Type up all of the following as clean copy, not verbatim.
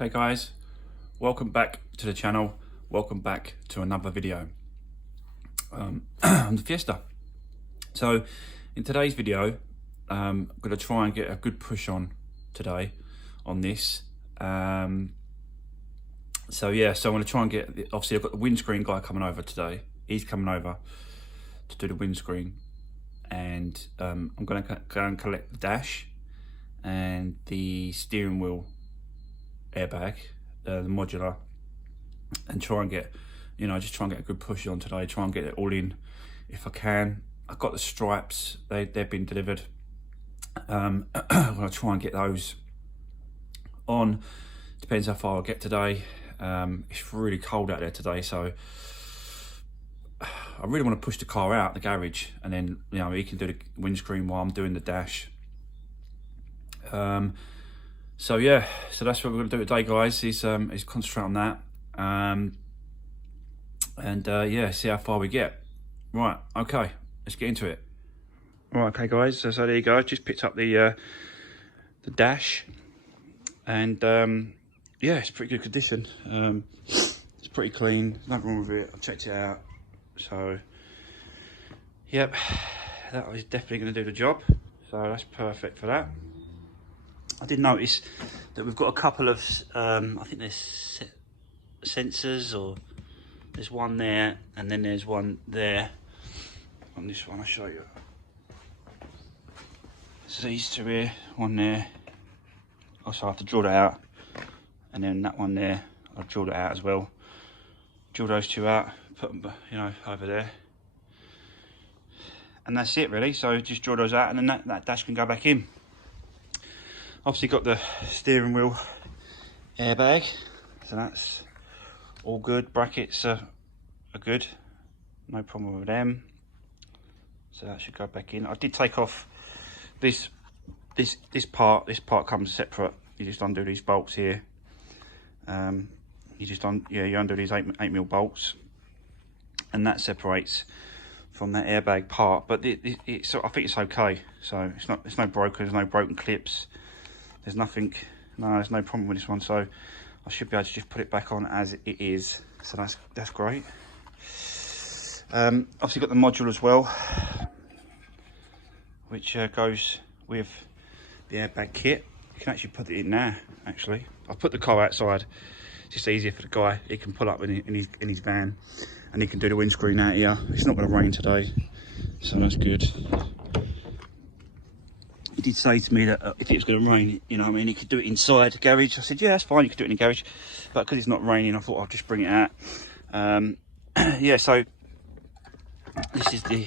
Okay guys, welcome back to the channel, welcome back to another video on the Fiesta. So in today's video, I'm going to try and get a good push on today on this. So I'm going to try and get, obviously I've got the windscreen guy coming over today. He's coming over to do the windscreen, and I'm going to go and collect the dash and the steering wheel airbag, the modular, and try and get, just try and get a good push on today, try and get it all in if I can. I've got the stripes, they've been delivered. I'm going to try and get those on. Depends how far I get today. It's really cold out there today, so I really want to push the car out the garage, and then he can do the windscreen while I'm doing the dash. So yeah, so that's what we're going to do today, guys, is concentrate on that, yeah, see how far we get. Right, okay, let's get into it. Right, okay guys, so there you go. Just picked up the dash, and yeah, it's pretty good condition. It's pretty clean, nothing wrong with it. I've checked it out, so yep, that is definitely going to do the job, so that's perfect for that. I did notice that we've got a couple of, I think there's sensors, or there's one there, and then there's one there. On this one, I'll show you. So these two here, one there. Also, I have to drill that out, and then that one there, I'll drill that out as well. Drill those two out, put them, over there, and that's it really. So just drill those out, and then that dash can go back in. Obviously got the steering wheel airbag, so that's all good. Brackets are good, no problem with them, so that should go back in. I did take off this part. This part comes separate. You just undo these bolts here. You undo these 8mm bolts, and that separates from that airbag part. But I think it's okay. So it's no broken. There's no broken clips. There's nothing, there's no problem with this one, so I should be able to just put it back on as it is. So that's great. Obviously got the module as well, which goes with the airbag kit. You can actually put it in now. Actually, I've put the car outside. It's just easier for the guy. He can pull up in his van, and he can do the windscreen out here. It's not going to rain today, so that's good. He did say to me that if it was going to rain, he could do it inside the garage. I said, yeah, that's fine, you could do it in the garage. But because it's not raining, I thought I'll just bring it out. Yeah, so this is the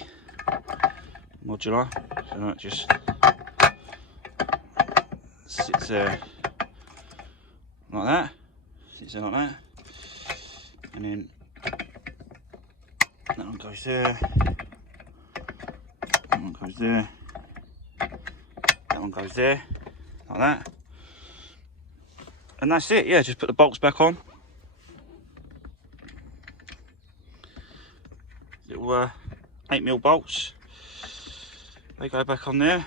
modular. So that just sits there like that. Sits there like that. And then that one goes there. That one goes there. One goes there like that, and that's it. Yeah, just put the bolts back on. Little 8mm bolts, they go back on there.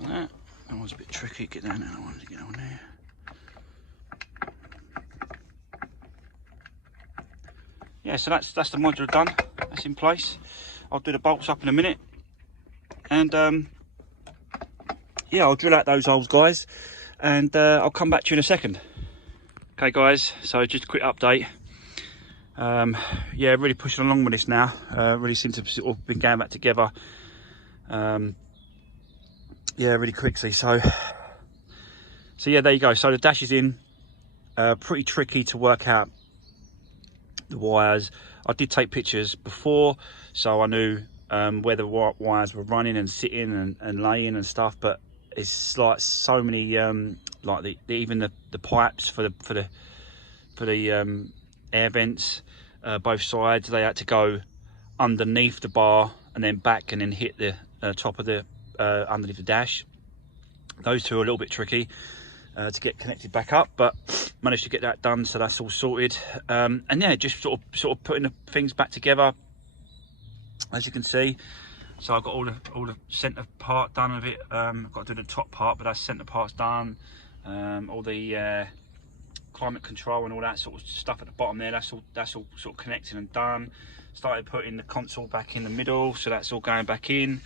Like that. That one's a bit tricky. Get down there. I want to get on there. Yeah, so that's the module done. That's in place. I'll do the bolts up in a minute, and yeah, I'll drill out those holes, guys, and I'll come back to you in a second. Okay, guys. So just a quick update. Yeah, really pushing along with this now. Really seem to have sort of been going back together. Yeah, really quickly. So yeah, there you go. So the dash is in. Pretty tricky to work out the wires. I did take pictures before, so I knew where the wires were running and sitting and laying and stuff, but it's like so many like even the pipes for the air vents, both sides, they had to go underneath the bar and then back and then hit the top of the underneath the dash. Those two are a little bit tricky to get connected back up, but managed to get that done, so that's all sorted. And yeah, just sort of putting the things back together, as you can see. So I've got all the centre part done of it. I've got to do the top part, but that's centre part's done. All the climate control and all that sort of stuff at the bottom there, that's all sort of connected and done. Started putting the console back in the middle, so that's all going back in.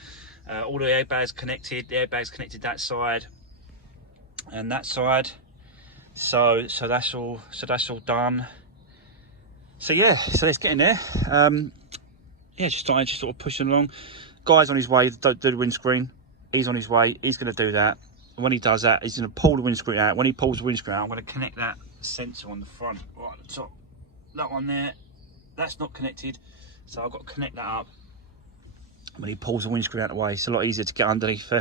All the airbags connected. The airbags connected that side and that side. So that's all done. So yeah, so let's get in there. Yeah, just sort of pushing along. Guy's on his way to do the windscreen. He's on his way. He's going to do that. And when he does that, he's going to pull the windscreen out. When he pulls the windscreen out, I'm going to connect that sensor on the front, right at the top. That one there, that's not connected, so I've got to connect that up. When he pulls the windscreen out of the way, it's a lot easier to get underneath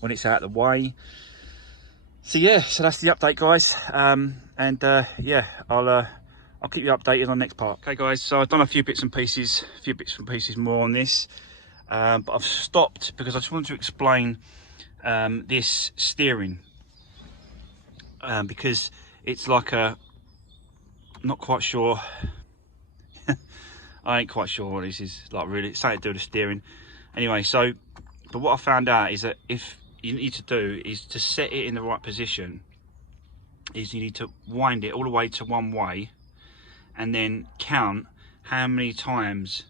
when it's out of the way. So yeah, so that's the update, guys. Yeah, I'll keep you updated on the next part. Okay, guys. So I've done a few bits and pieces more on this, but I've stopped because I just wanted to explain this steering, because it's like not quite sure. I ain't quite sure what this is like really. It's something to do with the steering. Anyway, but what I found out is that if you need to do is to set it in the right position, is you need to wind it all the way to one way, and then count how many times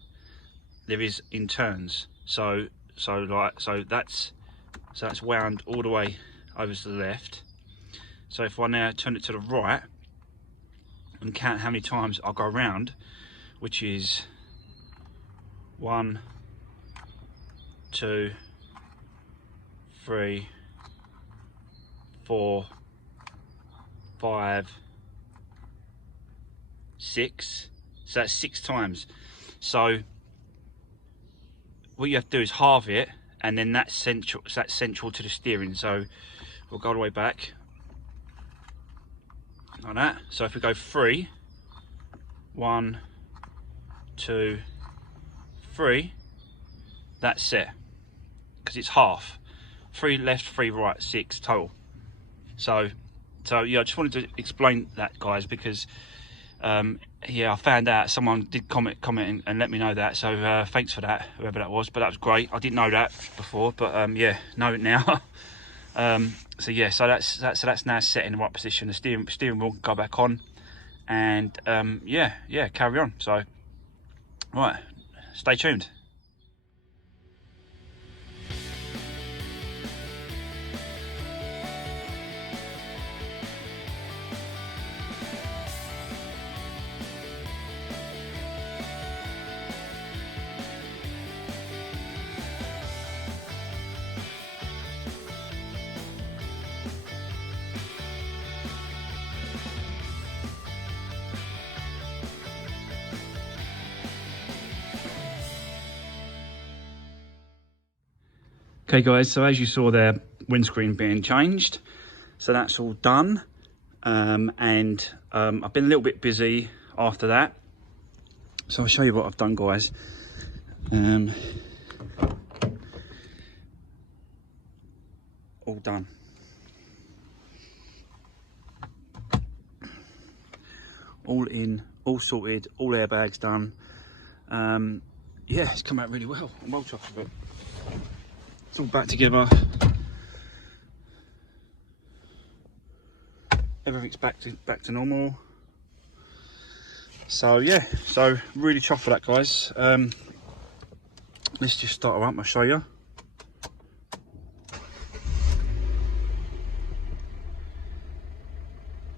there is in turns. So that's wound all the way over to the left. So if I now turn it to the right and count how many times I'll go around, which is 1, 2, 3, 4, 5, 6. So that's 6 times. So what you have to do is halve it, and then that's central to the steering. So we'll go all the way back like that. So if we go 3, 1, 2, 3, that's set, because it's half. 3 left, 3 right, 6 total. So yeah, I just wanted to explain that, guys, because yeah, I found out someone did comment and let me know that. So thanks for that, whoever that was. But that was great. I didn't know that before, but yeah, know it now. So yeah, so that's now set in the right position. The steering wheel can go back on, and yeah, carry on. So right, stay tuned. Okay guys, so as you saw there, windscreen being changed, so that's all done. I've been a little bit busy after that, so I'll show you what I've done, guys. All done. All in, all sorted, all airbags done. Yeah, it's come out really well. I'm well chuffed with it. It's all back together. Everything's back to normal. So yeah, so really chuffed with that, guys. Let's just start her up. I'll show you.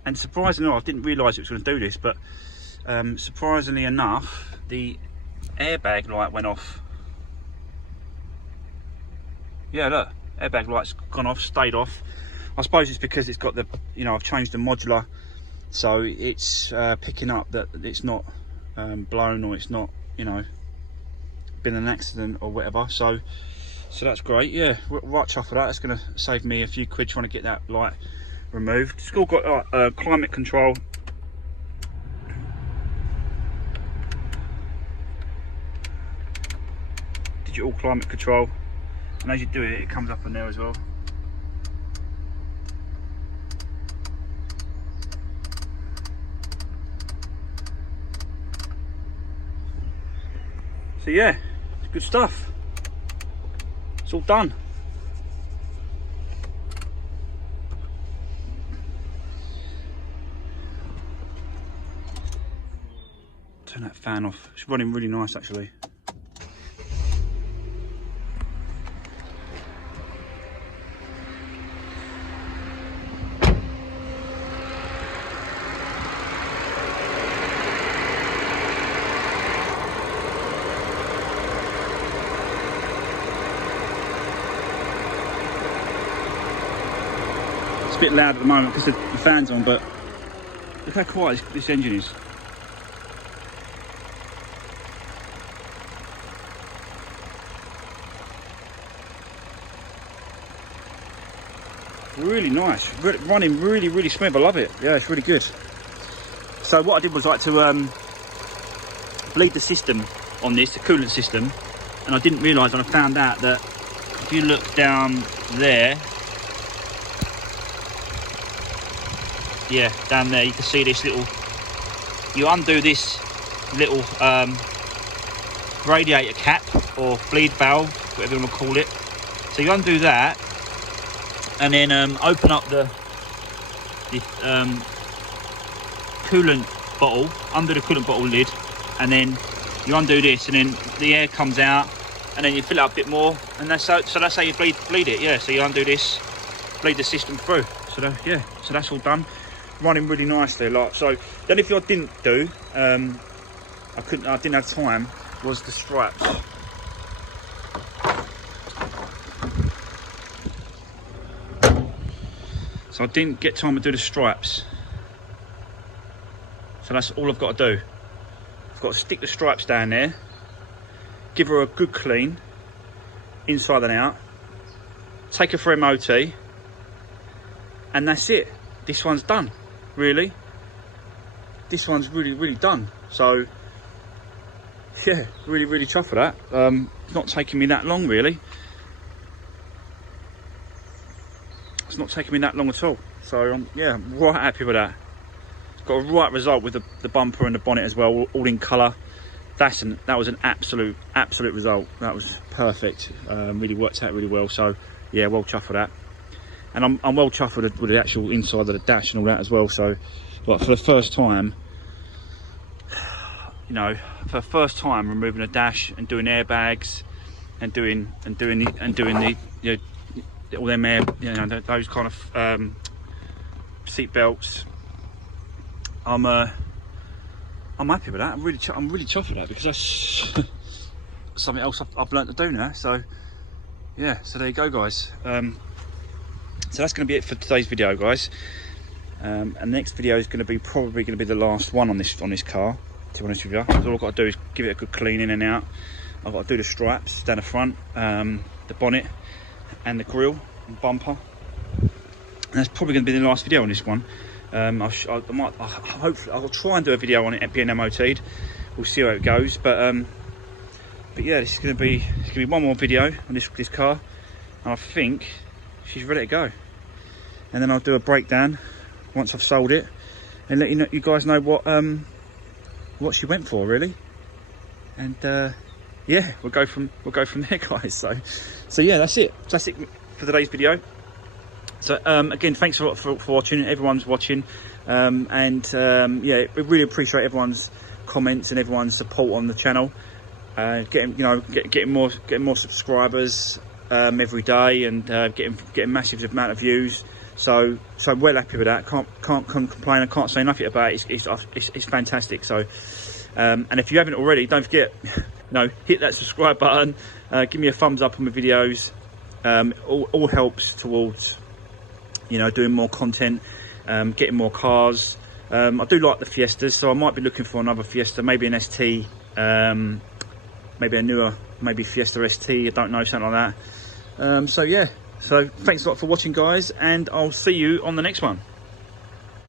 And surprisingly enough, I didn't realise it was going to do this, but surprisingly enough, the airbag light went off. Yeah, look, airbag light's gone off, stayed off. I suppose it's because it's got the, I've changed the modular, so it's picking up that it's not blown, or it's not, been an accident or whatever. So that's great. Yeah, right chuffed for that. That's going to save me a few quid trying to get that light removed. It's all got climate control. Digital climate control. And as you do it, it comes up on there as well. So yeah, it's good stuff. It's all done. Turn that fan off. It's running really nice actually. It's a bit loud at the moment because the fan's on, but look how quiet this engine is. Really nice, running really smooth. I love it. Yeah, it's really good. So what I did was like to bleed the system on this, the coolant system, and I didn't realise, and I found out that if you look down there, yeah, down there, you can see this little, you undo this little radiator cap or bleed valve, whatever you want to call it. So you undo that, and then open up the coolant bottle, under the coolant bottle lid, and then you undo this, and then the air comes out, and then you fill it up a bit more, and that's so that's how you bleed it. Yeah, so you undo this, bleed the system through. So that, yeah, so that's all done. Running really nicely. Like, so the only thing I didn't do, I didn't have time, was the stripes. So I didn't get time to do the stripes. So that's all I've got to do. I've got to stick the stripes down there, give her a good clean, inside and out, take her for MOT, and that's it. This one's done, really. This one's really done. So, yeah, really chuffed for that. It's not taking me that long, really. It's not taking me that long at all. So yeah, I'm right happy with that. Got a right result with the bumper and the bonnet as well, all in colour. That was an absolute result. That was perfect. Really worked out really well. So yeah, well chuffed for that. And I'm well chuffed with the actual inside of the dash and all that as well. So, like, for the first time, you know, for the first time removing a dash and doing airbags and doing the you know, all them air, you know, those kind of seat belts. I'm happy with that. I'm really chuffed with that, because that's something else I've learned to do now. So yeah, so there you go, guys. So that's going to be it for today's video, guys. And the next video is going to be probably going to be the last one on this car, to be honest with you. So all I've got to do is give it a good clean in and out. I've got to do the stripes down the front, the bonnet and the grille and bumper, and that's probably going to be the last video on this one. Hopefully I'll try and do a video on it being MOT'd. We'll see how it goes, but yeah, this is going to be one more video on this car, and I think she's ready to go. And then I'll do a breakdown once I've sold it, and let you guys know what she went for, really. And yeah, we'll go from there, guys. So yeah, that's it for today's video. So again, thanks a lot for watching. Everyone's watching, yeah, we really appreciate everyone's comments and everyone's support on the channel. Getting more subscribers every day, and getting massive amount of views. So well happy with that. Can't complain. I can't say nothing about it. It's fantastic. So and if you haven't already, don't forget, hit that subscribe button. Give me a thumbs up on my videos. All helps towards, doing more content, getting more cars. I do like the Fiestas, so I might be looking for another Fiesta, maybe an ST, maybe a newer, maybe Fiesta ST, I don't know, something like that. So yeah, so thanks a lot for watching, guys, and I'll see you on the next one.